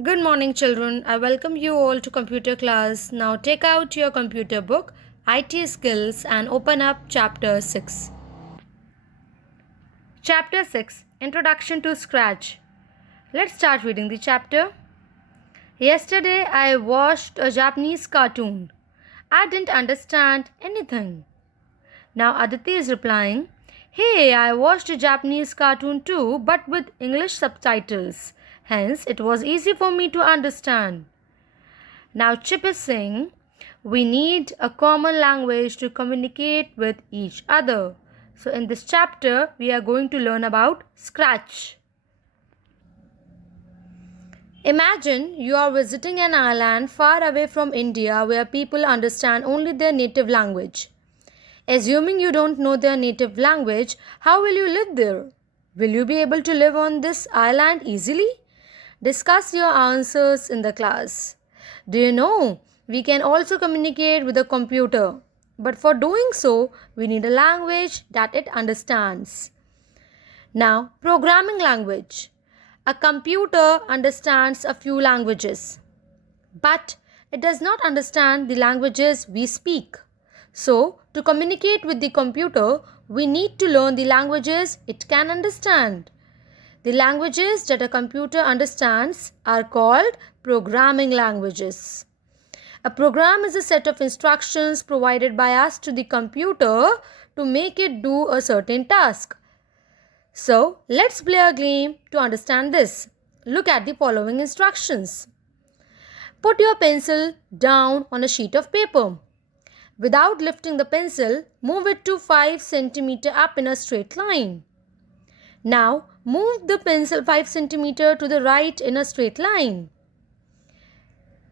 Good morning, children. I welcome you all to computer class. Now take out your computer book, IT skills, and open up chapter 6. Chapter 6 Introduction to Scratch. Let's start reading the chapter. Yesterday, I watched a Japanese cartoon. I didn't understand anything. Now Aditi is replying, Hey, I watched a Japanese cartoon too, but with English subtitles. Hence, it was easy for me to understand. Now Chip is saying, we need a common language to communicate with each other. So in this chapter, we are going to learn about Scratch. Imagine you are visiting an island far away from India where people understand only their native language. Assuming you don't know their native language, how will you live there? Will you be able to live on this island easily? Discuss your answers in the class. Do you know, we can also communicate with a computer. But for doing so, we need a language that it understands. Now, programming language. A computer understands a few languages, but it does not understand the languages we speak. So, to communicate with the computer, we need to learn the languages it can understand. The languages that a computer understands are called programming languages. A program is a set of instructions provided by us to the computer to make it do a certain task. So, let's play a game to understand this. Look at the following instructions. Put your pencil down on a sheet of paper. Without lifting the pencil, move it to 5 cm up in a straight line. Now, move the pencil 5 cm to the right in a straight line.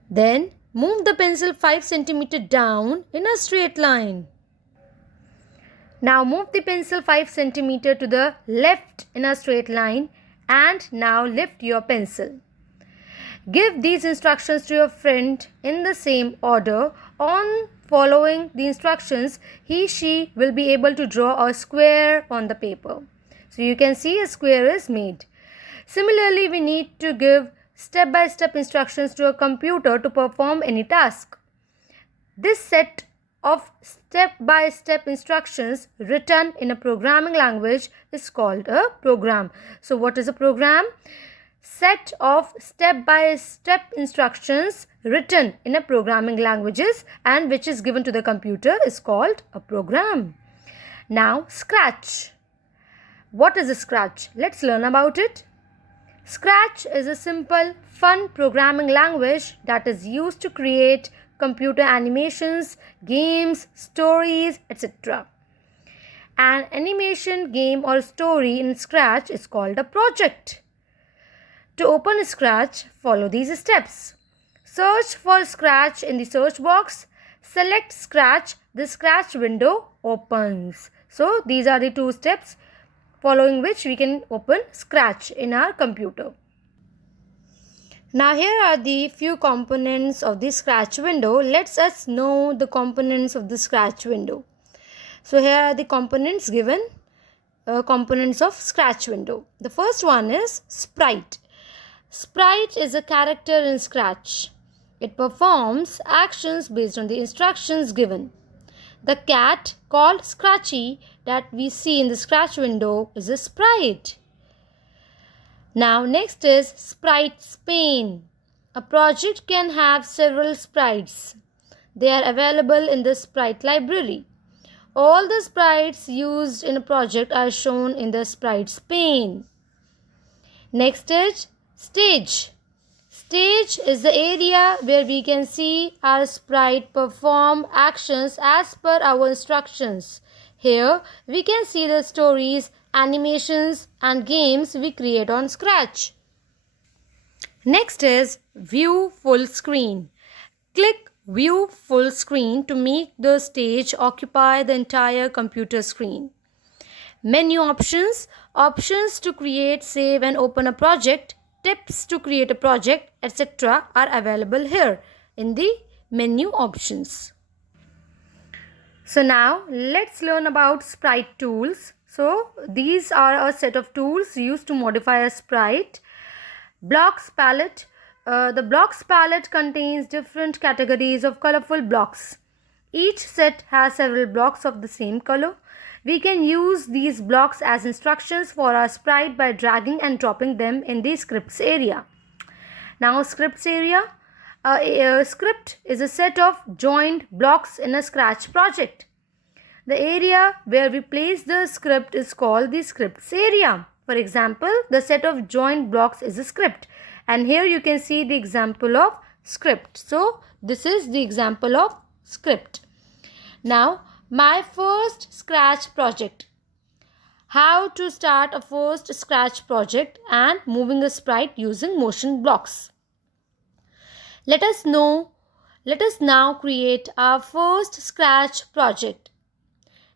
Then, move the pencil 5 cm down in a straight line. Now, move the pencil 5 cm to the left in a straight line and now lift your pencil. Give these instructions to your friend in the same order. On following the instructions, she will be able to draw a square on the paper. So you can see a square is made. Similarly, we need to give step-by-step instructions to a computer to perform any task. This set of step-by-step instructions written in a programming language is called a program. So what is a program? Set of step-by-step instructions written in a programming languages and which is given to the computer is called a program. Now, Scratch. What is a Scratch? Let's learn about it. Scratch is a simple, fun programming language that is used to create computer animations, games, stories, etc. An animation, game or story in Scratch is called a project. To open Scratch, follow these steps. Search for Scratch in the search box. Select Scratch. The Scratch window opens. So, these are the two steps following which we can open Scratch in our computer. Now, here are the few components of the Scratch window. Let us know the components of the Scratch window. So, here are the components given. Components of Scratch window. The first one is Sprite. Sprite is a character in Scratch. It performs actions based on the instructions given. The cat called Scratchy that we see in the Scratch window is a sprite. Now next is Sprite Spain. A project can have several sprites. They are available in the Sprite library. All the sprites used in a project are shown in the Sprite pane. Next is Stage. Stage is the area where we can see our sprite perform actions as per our instructions. Here we can see the stories, animations and games we create on Scratch. Next is View Full Screen. Click View Full Screen to make the stage occupy the entire computer screen. Menu options, options to create, save and open a project, tips to create a project, etc. are available here in the menu options. So now let's learn about sprite tools. So these are a set of tools used to modify a sprite. Blocks palette the blocks palette contains different categories of colorful blocks. Each set has several blocks of the same color. We can use these blocks as instructions for our sprite by dragging and dropping them in the scripts area. Now, scripts area. A script is a set of joined blocks in a Scratch project. The area where we place the script is called the scripts area. For example, the set of joined blocks is a script. And here you can see the example of script. So, this is the example of script. Now, my first Scratch project. How to start a first Scratch project and moving a sprite using motion blocks. Let us now create our first Scratch project.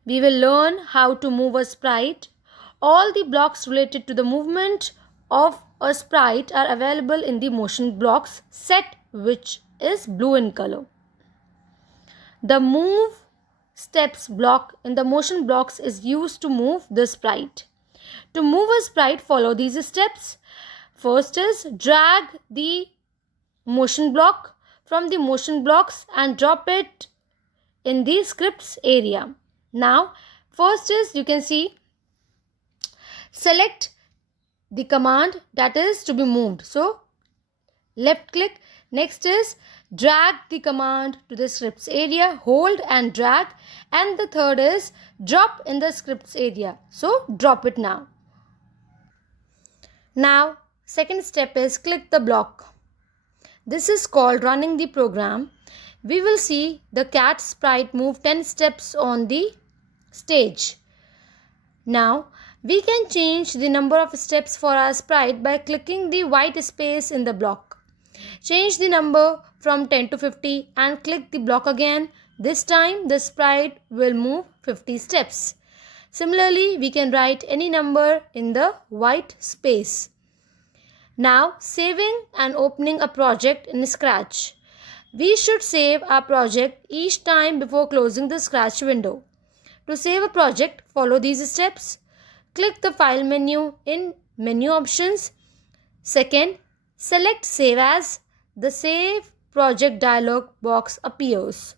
We will learn how to move a sprite. All the blocks related to the movement of a sprite are available in the motion blocks set, which is blue in color. The move steps block in the motion blocks is used to move the sprite. To move a sprite, follow these steps. First is drag the motion block from the motion blocks and drop it in the scripts area. Now, first is, you can see, select the command that is to be moved. So, left click. Next is drag the command to the scripts area, hold and drag. And the third is drop in the scripts area. So, drop it now. Now, second step is click the block. This is called running the program. We will see the cat sprite move 10 steps on the stage. Now, we can change the number of steps for our sprite by clicking the white space in the block. Change the number from 10 to 50 and click the block again. This time the sprite will move 50 steps. Similarly, we can write any number in the white space. Now, saving and opening a project in Scratch. We should save our project each time before closing the Scratch window. To save a project, follow these steps. Click the File menu in Menu Options. Second, select Save As. The Save Project dialog box appears.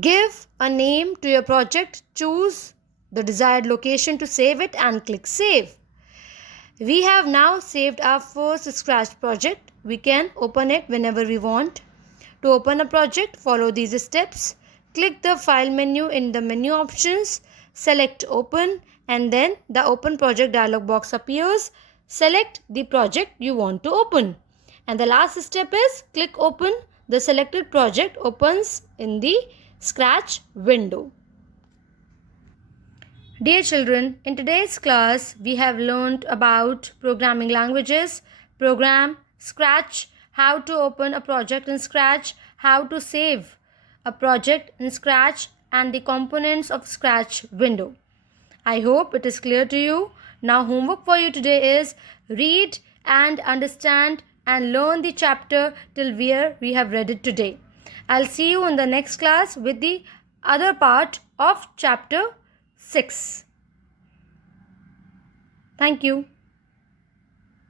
Give a name to your project. Choose the desired location to save it and click Save. We have now saved our first Scratch project. We can open it whenever we want. To open a project, follow these steps. Click the File menu in the Menu Options. Select Open and then the Open Project dialog box appears. Select the project you want to open. And the last step is click Open. The selected project opens in the Scratch window. Dear children, in today's class, we have learned about programming languages, program, Scratch, how to open a project in Scratch, how to save a project in Scratch, and the components of Scratch window. I hope it is clear to you. Now, homework for you today is read and understand and learn the chapter till where we have read it today. I'll see you in the next class with the other part of chapter 6. Thank you.